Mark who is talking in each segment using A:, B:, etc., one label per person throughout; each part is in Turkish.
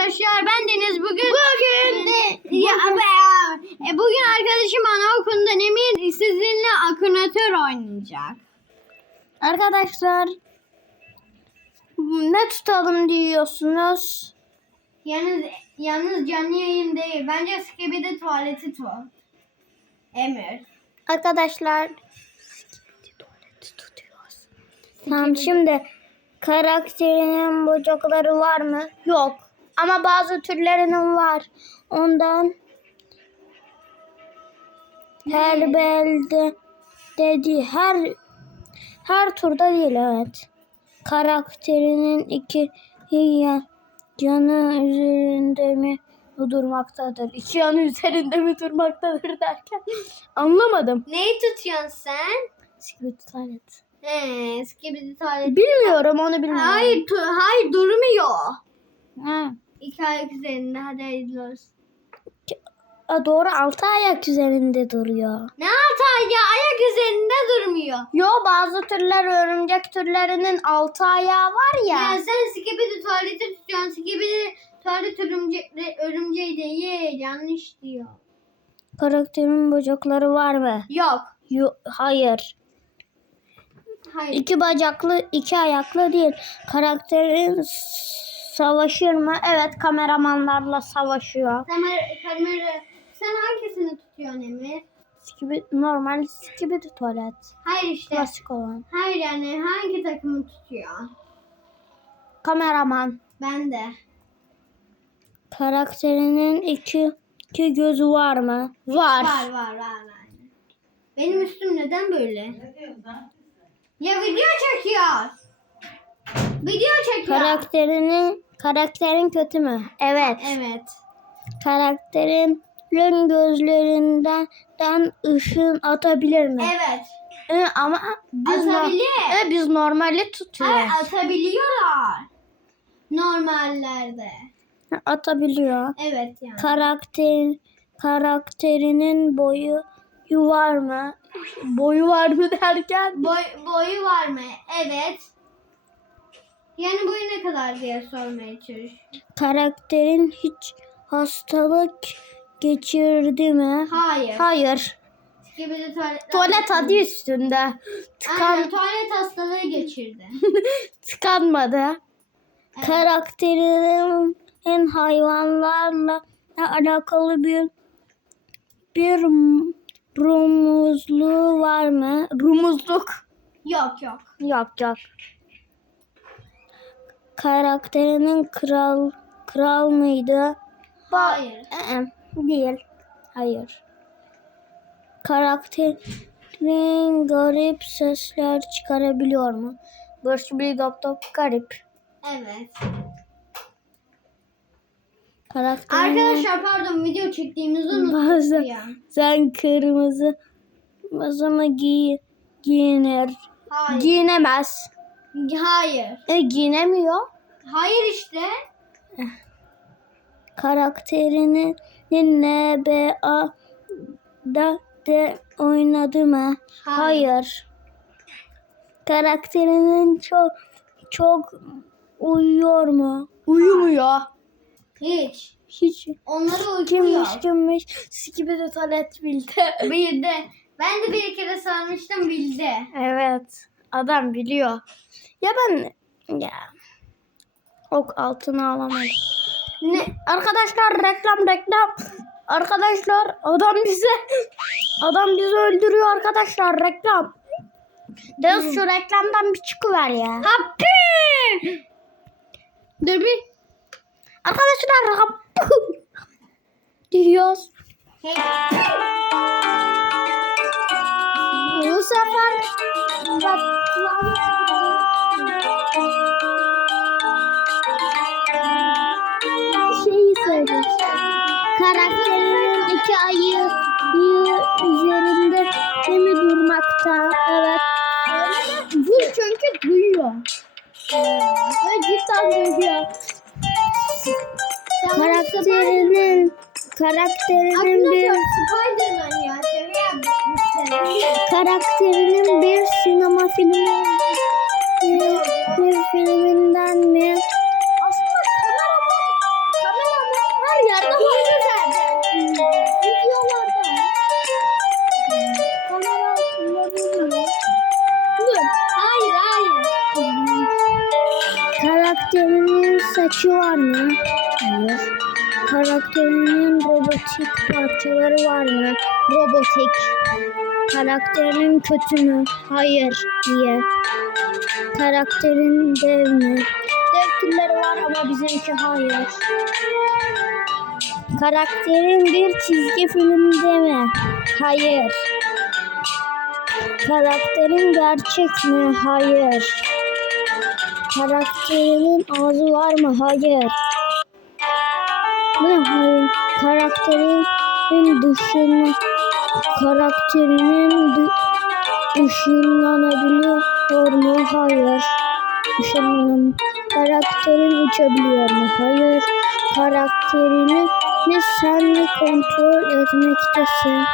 A: arkadaşlar ben Deniz bugün
B: Bugün
A: ya, be- e, bugün arkadaşım anaokulunda Emir sizinle akınatör oynayacak.
B: Arkadaşlar ne tutalım diyorsunuz?
A: Yalnız yalnız canlı yayın değil. Bence Skibidi tuvaleti tu. Emir.
B: Arkadaşlar Tamam şimdi karakterinin bacakları var mı? Yok. Ama bazı türlerinin var. Ondan her belde dedi her her turda değil evet. Karakterinin iki ya, yanı üzerinde mi durmaktadır? İki yanı üzerinde mi durmaktadır derken anlamadım.
A: Neyi tutuyorsun sen?
B: Secret Tuvalet.
A: He, Skibidi tuvaleti.
B: Bilmiyorum onu bilmiyorum.
A: Hayır, hayır durmuyor.
B: Ha.
A: İki ayak üzerinde hadi ediyoruz.
B: Doğru altı ayak üzerinde duruyor.
A: Ne hata ya ayak üzerinde durmuyor.
B: Yo bazı türler örümcek türlerinin altı ayağı var ya.
A: Ya sen Skibidi tuvaleti tutuyorsun. Skibidi tuvalet örümcek, örümceği değil. Yanlış diyor.
B: Karakterin bacakları var mı?
A: Yok.
B: Yo, hayır.
A: Hayır.
B: İki bacaklı, iki ayaklı değil. Karakterin savaşır mı? Evet kameramanlarla savaşıyor.
A: Kamera, kamera. Sen hangisini tutuyorsun Emir?
B: Skibidi, normal skibidi tuvalet.
A: Hayır işte.
B: Klasik olan.
A: Hayır yani hangi takımı tutuyor?
B: Kameraman.
A: Ben de.
B: Karakterinin iki, iki gözü var mı? Var.
A: Var var var var. Benim üstüm neden böyle? Ya video çekiyor. Video çekiyor.
B: Karakterinin karakterin kötü mü? Evet.
A: Evet.
B: Karakterin gözlerinden den ışın atabilir mi?
A: Evet.
B: Ee, ama biz no-
A: Atabilir.
B: Ee, biz normali
A: Hayır
B: tutuyoruz.
A: atabiliyorlar. Normallerde.
B: Atabiliyor.
A: Evet yani.
B: Karakter karakterinin boyu var mı? Boyu var mı derken?
A: Boy, boyu var mı? Evet. Yani boyu ne kadar diye sormaya çalışıyorum.
B: Karakterin hiç hastalık geçirdi mi?
A: Hayır.
B: Hayır.
A: Gibi de tuvalet.
B: Tuvalet adı üstünde. Tıkan,
A: Aynen tuvalet hastalığı geçirdi.
B: tıkanmadı. Karakterinin hayvanlarla alakalı bir bir rumuzluğu var mı? Rumuzluk.
A: yok yok.
B: Yok yok. Karakterinin kral kral mıydı?
A: Hayır.
B: Ee, değil. Hayır. Karakterin garip sesler çıkarabiliyor mu? Dop dop garip.
A: Evet.
B: Karakterin
A: Arkadaşlar pardon video çektiğimizi unuttuk
B: Bazen
A: ya.
B: sen kırmızı mı giy giyinir?
A: Hayır.
B: Giyinemez.
A: Hayır.
B: E, giyinemiyor.
A: Hayır işte.
B: Karakterini NBA da de oynadı mı?
A: Hayır.
B: Hayır. Karakterinin çok çok uyuyor mu? Uyumuyor.
A: Hiç.
B: Hiç.
A: Onları uyku
B: Kimmiş kimmiş? Sikibi de tuvalet bildi.
A: Bildi. Ben de bir kere sormuştum bildi.
B: evet. Adam biliyor. Ya ben ya ok altına alamadım.
A: Ne?
B: Arkadaşlar reklam reklam. Arkadaşlar adam bize adam bizi öldürüyor arkadaşlar reklam. Deniz şu reklamdan bir çıkıver ya.
A: Happy.
B: Dur bir. Arkadaşlar hap- diyoruz.
A: Hey.
B: Bu sefer reklam şeyi söyleyeceğim. Karakterinin iki ayı üzerinde mi durmakta? Evet. Bu çünkü duyuyor. Ve cidden duyuyor. Karakterinin karakterinin bir
A: Spiderman ya.
B: Karakterinin filmi bir filminden mi? Aslında kameraman kameraman her yerde var zaten. Videolarda. Kamera kullanılıyor. Dur. Hayır hayır. Karakterinin saçı var mı? Hayır. Karakterinin robotik parçaları var mı? Robotik. Karakterinin kötü mü? Hayır. Niye? Karakterin dev mi? Dev türleri var ama bizimki hayır. Karakterin bir çizgi filmde mi? Hayır. Karakterin gerçek mi? Hayır. Karakterinin ağzı var mı? Hayır. Ne hayır? Karakterinin dışını karakterinin dı- ışınlanabiliyor mu? Hayır. Işınlanam. Karakterin uçabiliyor mu? Hayır. Karakterini ne sen mi kontrol etmektesin?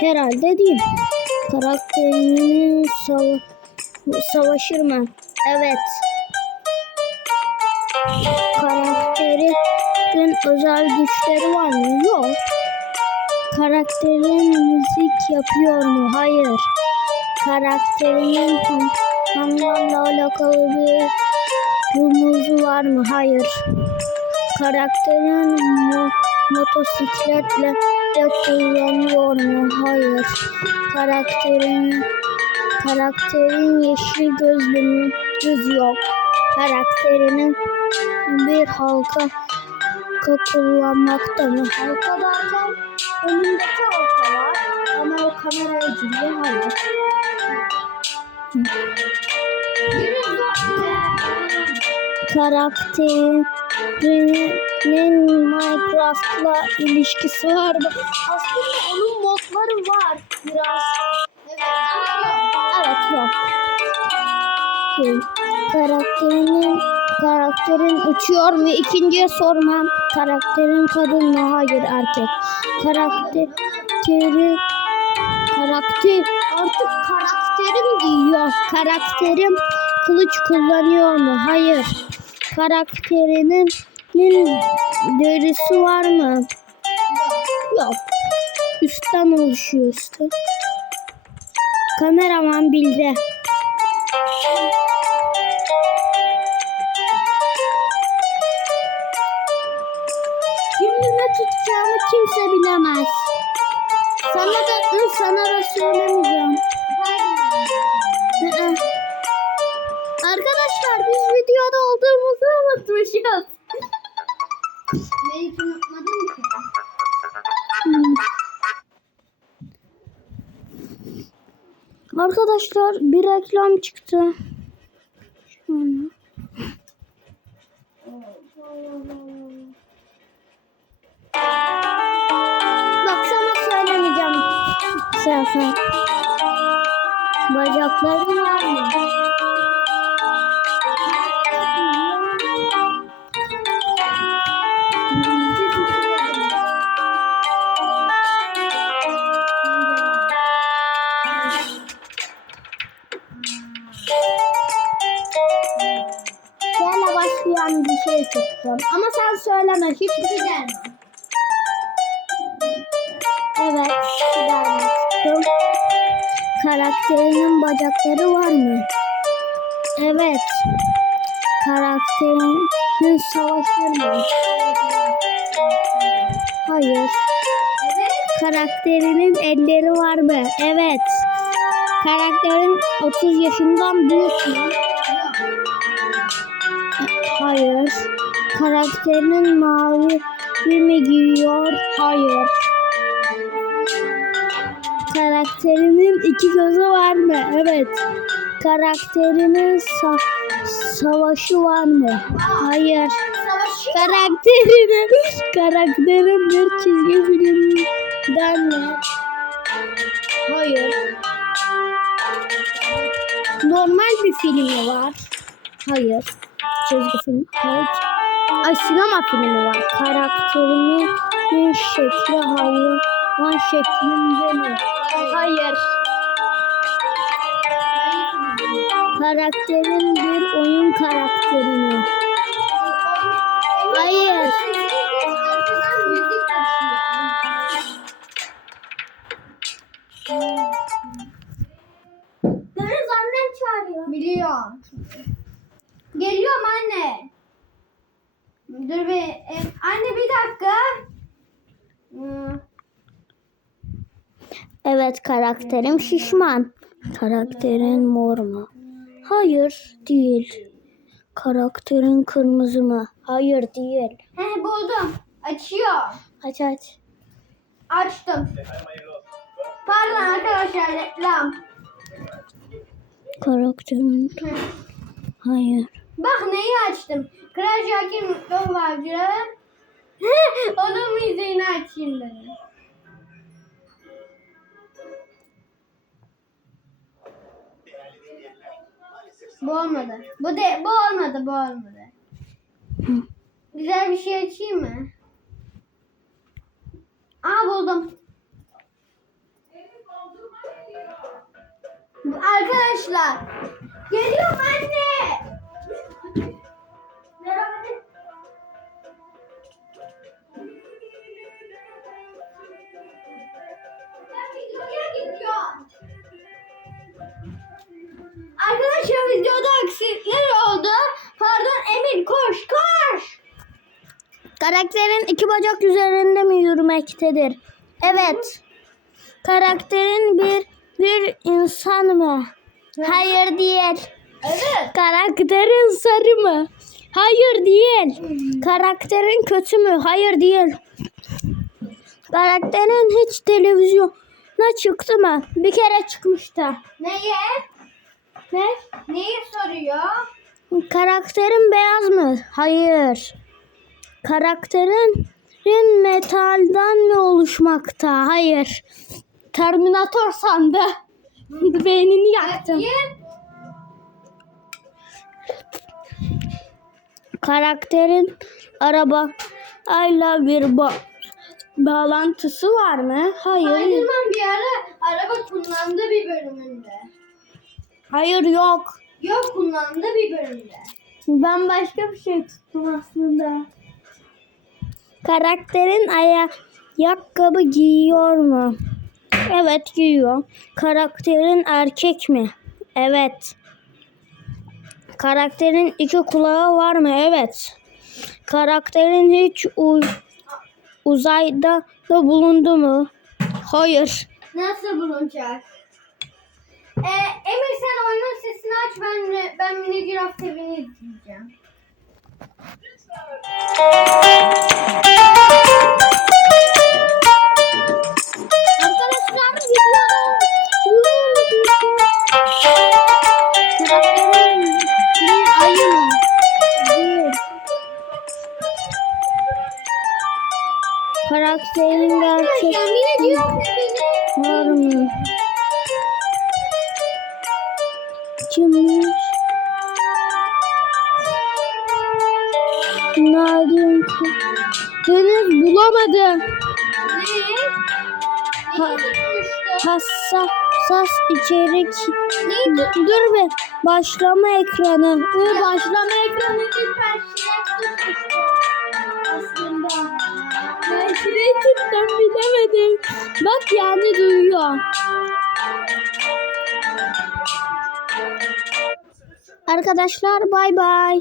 B: Herhalde değil. Karakterini sava- savaşır mı? Evet. Karakterin özel güçleri var mı? Yok. Karakterin müzik yapıyor mu? Hayır. Karakterinin hamlarla alakalı bir rumuzu var mı? Hayır. Karakterin mo- motosikletle de kullanıyor mu? Hayır. Karakterin karakterin yeşil gözlü mü? Düz yok. Karakterinin bir halka halka kullanmakta mı? Halka derken önündeki halka var ama o kameraya giriyor. Hayır. Karakterinin Minecraft'la ilişkisi var mı? Aslında onun modları var biraz. Evet yok. Şey, karakterinin karakterin uçuyor mu? İkinciye sormam. Karakterin kadın mı? Hayır erkek. Karakteri karakter artık karakterim diyor. Karakterim kılıç kullanıyor mu? Hayır. Karakterinin nin derisi var mı? Yok. Üstten oluşuyor üstü. Kameraman bildi. Kimse bilemez. Sana da ı, sana da söylemeyeceğim. Arkadaşlar biz videoda olduğumuzu unutmuşuz.
A: Ben hiç unutmadım ki.
B: Hmm. Arkadaşlar bir reklam çıktı. Şöyle. Sefer. Bacakların var mı? Şöyle başlayan bir şey. Ama sen söyleme. Hiç
A: Güzel.
B: Evet, güzel tuttum. Karakterinin bacakları var mı? Evet. Karakterinin savaşır mı? Hayır. Karakterinin elleri var mı? Evet. Karakterin 30 yaşından büyük mü? Hayır. Karakterinin mavi mi giyiyor? Hayır. Karakterinin iki gözü var mı? Evet. Karakterinin sa- savaşı var mı? Hayır.
A: Savaşı.
B: Karakterinin karakterin bir çizgi filmden mi? Hayır. Normal bir filmi var. Hayır. Çizgi film. Hayır. Ay sinema filmi var. Karakterinin bir şekli hayvan şeklinde mi? Hayır. Karakterin bir oyun karakteri mi? Hayır. Evet karakterim şişman. Karakterin mor mu? Hayır değil. Karakterin kırmızı mı? Hayır değil.
A: Heh buldum. Açıyor.
B: Aç aç.
A: Açtım. Pardon arkadaşlar reklam.
B: Karakterin hayır.
A: Bak neyi açtım. Kral Şakir Mutlu Avcı. Onun müziğini açayım dedim. Bu olmadı. Bu de bu olmadı, bu olmadı. Güzel bir şey açayım mı? Aa buldum. Arkadaşlar. Geliyorum anne. Videoda aksilikler oldu. Pardon Emir koş koş.
B: Karakterin iki bacak üzerinde mi yürümektedir? Evet. Karakterin bir bir insan mı? Hayır değil.
A: Evet.
B: Karakterin sarı mı? Hayır değil. Karakterin kötü mü? Hayır değil. Karakterin hiç televizyona çıktı mı? Bir kere çıkmıştı.
A: Neye?
B: Ne?
A: Neyi soruyor?
B: Karakterin beyaz mı? Hayır. Karakterin metalden mi oluşmakta? Hayır. Terminator sandı. Beynini yaktım. Karakterin araba ayla bir ba- bağlantısı var mı? Hayır.
A: Spiderman bir ara araba kullandı bir bölümünde.
B: Hayır yok.
A: Yok kullandı bir bölümde.
B: Ben başka bir şey tuttum aslında. Karakterin aya- ayakkabı giyiyor mu? Evet giyiyor. Karakterin erkek mi? Evet. Karakterin iki kulağı var mı? Evet. Karakterin hiç uzayda da bulundu mu? Hayır.
A: Nasıl bulunacak? Ee, Emir sen oyunun sesini aç ben ben mini giraf TV'ni izleyeceğim.
B: Ha-
A: tutmuştu?
B: Hassas içerik.
A: Tut?
B: Dur bir. Başlama ekranı. Dur başlama
A: Ekranı. Aslında.
B: Ben bilemedim. Bak yani duyuyor. Arkadaşlar bay bay.